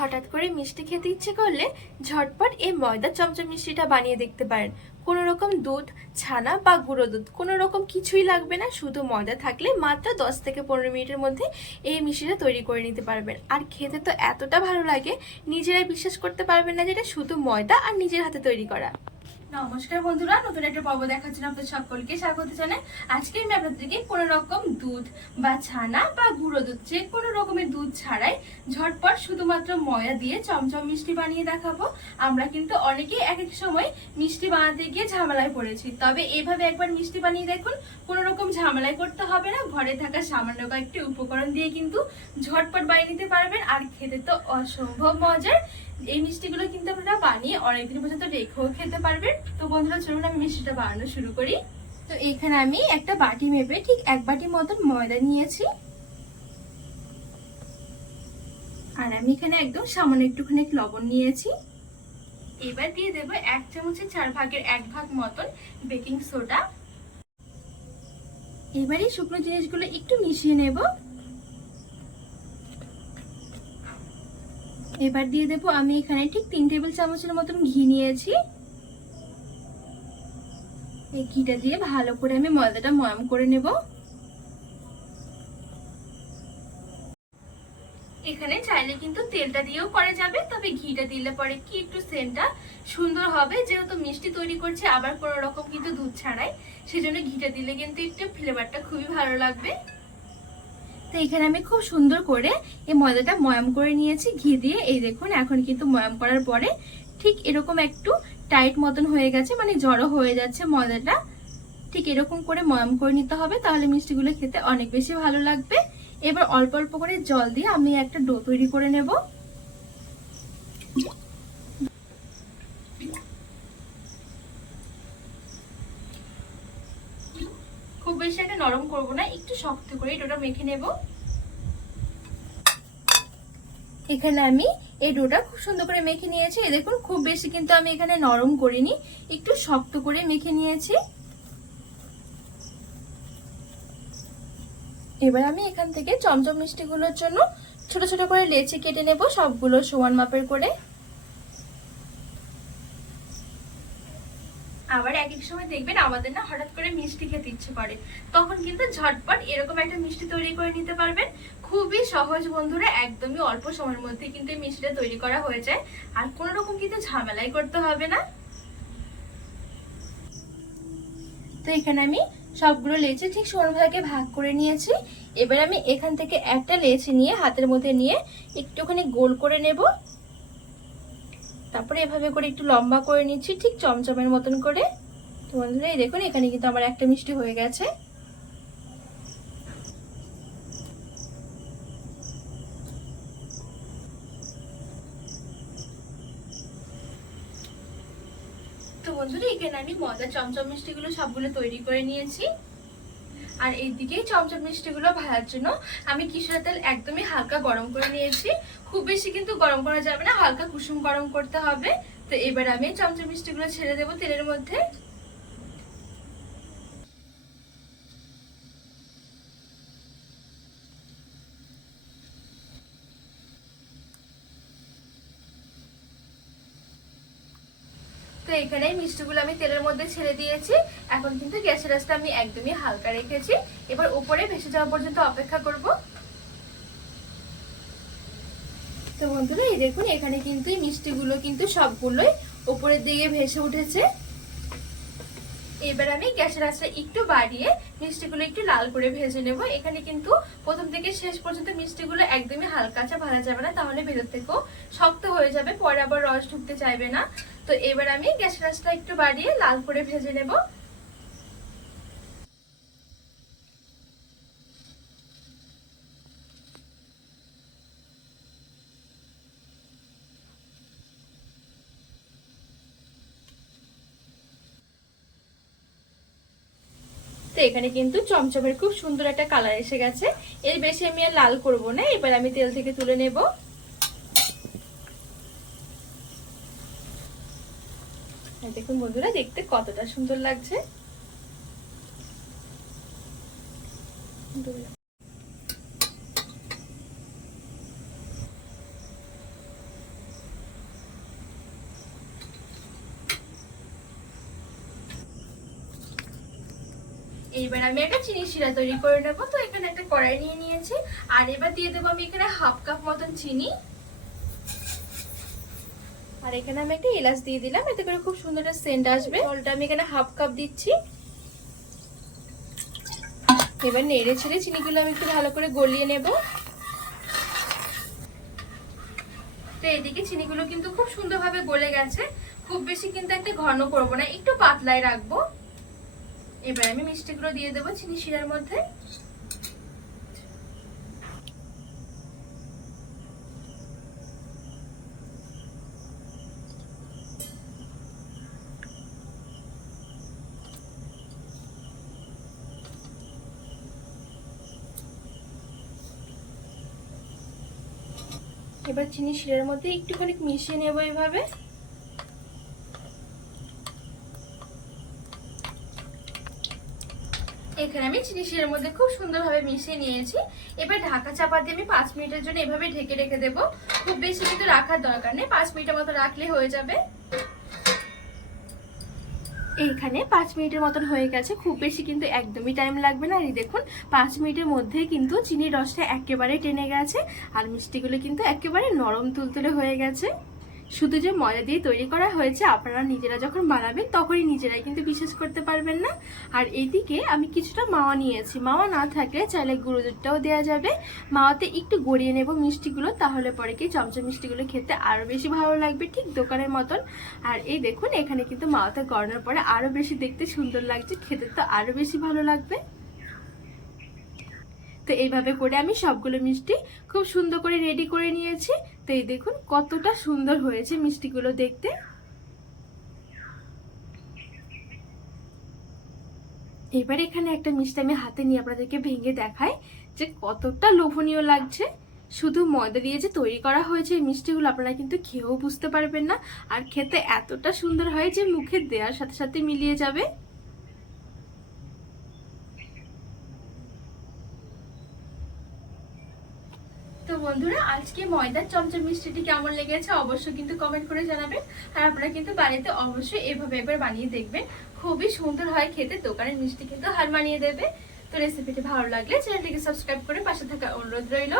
হঠাৎ করে মিষ্টি খেতে ইচ্ছে করলে ঝটপট এই ময়দা চমচম মিষ্টিটা বানিয়ে দেখতে পারেন। কোনো রকম দুধ, ছানা বা গুঁড়ো দুধ, কোনো রকম কিছুই লাগবে না, শুধু ময়দা থাকলে মাত্র দশ থেকে পনেরো মিনিটের মধ্যে এই মিষ্টিটা তৈরি করে নিতে পারবেন। আর খেতে তো এতটা ভালো লাগে, নিজেরাই বিশ্বাস করতে পারবেন না যেটা শুধু ময়দা আর নিজের হাতে তৈরি করা। নমস্কার বন্ধুরা, নতুন একটা পর্ব দেখার জন্য আপনাদের সকলকে স্বাগত জানাই। আজকে আমি আপনাদেরকে কোনো রকম দুধ বা ছানা বা গুঁড়ো দুধ, যে কোনো রকমের দুধ ছাড়াই ঝটপট শুধুমাত্র ময়দা দিয়ে চমচম মিষ্টি বানিয়ে দেখাবো। আমরা কিন্তু অনেকেই এক এক সময় মিষ্টি বানাতে গিয়ে ঝামেলায় পড়েছি। তবে এভাবে একবার মিষ্টি বানিয়ে দেখুন, কোনো রকম ঝামেলায় করতে হবে না। ঘরে থাকা সামান্য কয়েকটি উপকরণ দিয়ে কিন্তু ঝটপট বানিয়ে নিতে পারবেন। আর খেতে তো অসম্ভব মজার। এই মিষ্টিগুলো কিন্তু আপনারা বানিয়ে অনেকদিন পর্যন্ত রেখেও খেতে পারবেন। তো বন্ধুরা, চলুন আমি মিষ্টিটা বানানো শুরু করি। তো এখানে আমি একটা বাটি মেপে ঠিক এক বাটি মতন ময়দা নিয়েছি। আর আমি এখানে একদম সামান্য একটুখানি লবণ নিয়েছি। এবার দিয়ে দেবো এক চামচের চার ভাগের এক ভাগ মতন বেকিং সোডা। এবার শুকনো জিনিসগুলো একটু মিশিয়ে নেব। এবার দিয়ে দেবো আমি এখানে ঠিক তিন টেবিল চামচের মতন ঘি নিয়েছি। এই ঘিটা দিয়ে ভালো করে আমি ময়দাটা ময়াম করে নেব। এখানে চাইলে কিন্তু তেলটা দিয়েও করা যাবে, তবে ঘিটা দিলে পরে কি একটু সেন্টটা সুন্দর হবে। যেহেতু মিষ্টি তৈরি করছে, আবার কোনো রকম কিন্তু দুধ ছাড়াই, সেজন্য ঘিটা দিলে কিন্তু একটু ফ্লেভারটা খুবই ভালো লাগবে। তো এখানে আমি খুব সুন্দর করে এই ময়দাটা ময়াম করে নিয়েছি, ঘি দিয়ে। এই দেখুন, এখন কিন্তু ময়াম করার পরে ঠিক এরকম একটু টাইট মতন হয়ে গেছে মানে জড়ো হয়ে যাচ্ছে ময়দাটা। ঠিক এরকম করে ময়াম করে নিতে হবে, তাহলে মিষ্টিগুলো খেতে অনেক বেশি ভালো লাগবে। এবার অল্প অল্প করে জল দিয়ে আমি একটা ডো তৈরি করে নেব। খুব বেশি একটা নরম করব না, একটু শক্ত করে ডোটা মেখে নেব। এখানে আমি এই ডোটা খুব সুন্দর করে মেখে নিয়েছি। দেখুন, খুব বেশি কিন্তু আমি এখানে নরম করিনি, একটু শক্ত করে মেখে নিয়েছি। এবার আমি এখান থেকে চমচম মিষ্টিগুলোর জন্য ছোট ছোট করে লেচি কেটে নেব সবগুলো সমান মাপের করে। আবার এক এক সময় দেখবেন আমাদের না হঠাৎ করে মিষ্টি খেতে ইচ্ছে করে। তখন কিন্তু ঝটপট এরকম একটা মিষ্টি তৈরি করে নিতে পারবেন। খুবই সহজ বন্ধুরা একদমই অল্প সময়ের মধ্যে কিন্তু এই মিষ্টিটা তৈরি করা হয়ে যায়। আর কোনো রকম কিন্তু ঝামেলাই করতে হবে না। তো এখানে আমি সবগুলো লেচি ঠিক সমান ভাগে ভাগ করে নিয়েছি। এবার আমি এখান থেকে একটা লেচি নিয়ে হাতের মধ্যে নিয়ে একটুখানি গোল করে নেব। তারপরে এভাবে করে একটু লম্বা করে নিচ্ছি, ঠিক চমচমের মতন করে। তো বন্ধুরা, এই দেখুন, এখানে কিন্তু আমার একটা মিষ্টি হয়ে গেছে। বন্ধুরা এখানে আমি মজা চমচম মিষ্টিগুলো সবগুলো তৈরি করে নিয়েছি। আর এইদিকে চমচম মিষ্টিগুলো ভাজার জন্য আমি কিশোর তেল একদমই হালকা গরম করে নিয়েছি। খুব বেশি কিন্তু গরম করা যাবে না, হালকা কুসুম গরম করতে হবে। তো এবার আমি চমচম মিষ্টিগুলো ছেড়ে দেবো তেলের মধ্যে। তো এখানে মিষ্টিগুলো আমি তেলের মধ্যে ছেড়ে দিয়েছি। এখন কিন্তু গ্যাসের আঁচটা আমি একদমই হালকা রেখেছি। এবার উপরে ভেসে যাওয়া পর্যন্ত অপেক্ষা করব। তো বন্ধুরা, এই দেখুন, এখানে কিন্তু মিষ্টিগুলো কিন্তু সবগুলোই উপরের দিকে ভেসে উঠেছে। এবার আমি গ্যাসের আঁচটা একটু বাড়িয়ে মিষ্টিগুলো একটু লাল করে ভেজে নেব। এখানে কিন্তু প্রথম থেকে শেষ পর্যন্ত মিষ্টিগুলো একদমই হালকা চা ভাজা যাবে না, তাহলে ভেতর থেকেও শক্ত হয়ে যাবে, পরে আবার রস ঢুকতে চাইবে না। তো এবার আমি গ্যাসের আঁচটা একটু বাড়িয়ে লাল করে ভেজে নেব। তো এখানে কিন্তু চমচমের খুব সুন্দর একটা কালার এসে গেছে। এর বেশি আমি আর লাল করব না, এবার আমি তেল থেকে তুলে নেব। দেখুন বন্ধুরা, দেখতে কতটা সুন্দর লাগছে। এইবার আমি একটা চিনি শিরা তৈরি করে নেব। তো এখানে একটা কড়াই নিয়ে নিয়েছি। আর এবার দিয়ে দেবো আমি এখানে হাফ কাপ মতন চিনি। আর এখানে আমি একটা এলাচ দিয়ে দিলাম, এতে করে খুব সুন্দর একটা সেন্ট আসবে। জলটা আমি এখানে হাফ কাপ দিচ্ছি। এবার নেড়ে ছেড়ে চিনিগুলো আমি একটু ভালো করে গলিয়ে নেব। তো এদিকে চিনিগুলো কিন্তু খুব সুন্দরভাবে গলে গেছে। খুব বেশি কিন্তু একটা ঘন করব না, একটু পাতলায় রাখব। এবার আমি মিষ্টিগুলো দিয়ে দেবো চিনি শিরার মধ্যে। এবার চিনি শিরার মধ্যে একটুখানি মিশিয়ে নেব এভাবে। এখানে আমি চিনি শিরার মধ্যে খুব সুন্দরভাবে মিশিয়ে নিয়েছি। এবার ঢাকা চাপা দিয়ে আমি পাঁচ মিনিটের জন্য এভাবে ঢেকে রেখে দেবো। খুব বেশি কিন্তু রাখার দরকার নেই, পাঁচ মিনিটের মতো রাখলে হয়ে যাবে। এইখানে পাঁচ মিনিটের মতন হয়ে গেছে। খুব বেশি কিন্তু একদমই টাইম লাগবে না। আর দেখুন, পাঁচ মিনিটের মধ্যেই কিন্তু চিনির রসটা একেবারে টেনে গেছে। আর মিষ্টিগুলো কিন্তু একেবারে নরম তুলতুলে হয়ে গেছে। শুধু যে ময়দা দিয়ে তৈরি করা হয়েছে, আপনারা নিজেরা যখন বানাবেন, তখনই নিজেরাই কিন্তু বিশ্বাস করতে পারবেন না। আর এদিকে আমি কিছুটা মাওয়া নিয়েছি। মাওয়া না থাকলে চাইলে গুঁড়ো দুধটাও দেওয়া যাবে। মাওয়াতে একটু গড়িয়ে নেব মিষ্টিগুলো, তাহলে পরে কি চমচম মিষ্টিগুলো খেতে আরও বেশি ভালো লাগবে, ঠিক দোকানের মতন। আর এই দেখুন, এখানে কিন্তু মাওয়াতে গড়ানোর পরে আরও বেশি দেখতে সুন্দর লাগছে, খেতে তো আরও বেশি ভালো লাগবে। তো এইভাবে করে আমি সবগুলো মিষ্টি খুব সুন্দর করে রেডি করে নিয়েছি। তো এই দেখুন, কতটা সুন্দর হয়েছে মিষ্টিগুলো দেখতে। এবার এখানে একটা মিষ্টি আমি হাতে নিয়ে আপনাদেরকে ভেঙে দেখাই যে কতটা লোভনীয় লাগছে। শুধু ময়দা দিয়ে যে তৈরি করা হয়েছে এই মিষ্টিগুলো আপনারা কিন্তু খেয়েও বুঝতে পারবেন না। আর খেতে এতটা সুন্দর হয় যে মুখে দেওয়ার সাথে সাথে মিলিয়ে যাবে। বন্ধুরা, আজকে ময়দার চমচম মিষ্টিটি কেমন লেগেছে অবশ্যই কিন্তু কমেন্ট করে জানাবেন। আর আপনারা কিন্তু বাড়িতে অবশ্যই এভাবে একবার বানিয়ে দেখবেন। খুবই সুন্দর হয় খেতে, দোকানের মিষ্টি কিন্তু হার মানিয়ে দেবে। তো রেসিপিটি ভালো লাগলে চ্যানেলটিকে সাবস্ক্রাইব করে পাশে থাকা অনুরোধ রইল।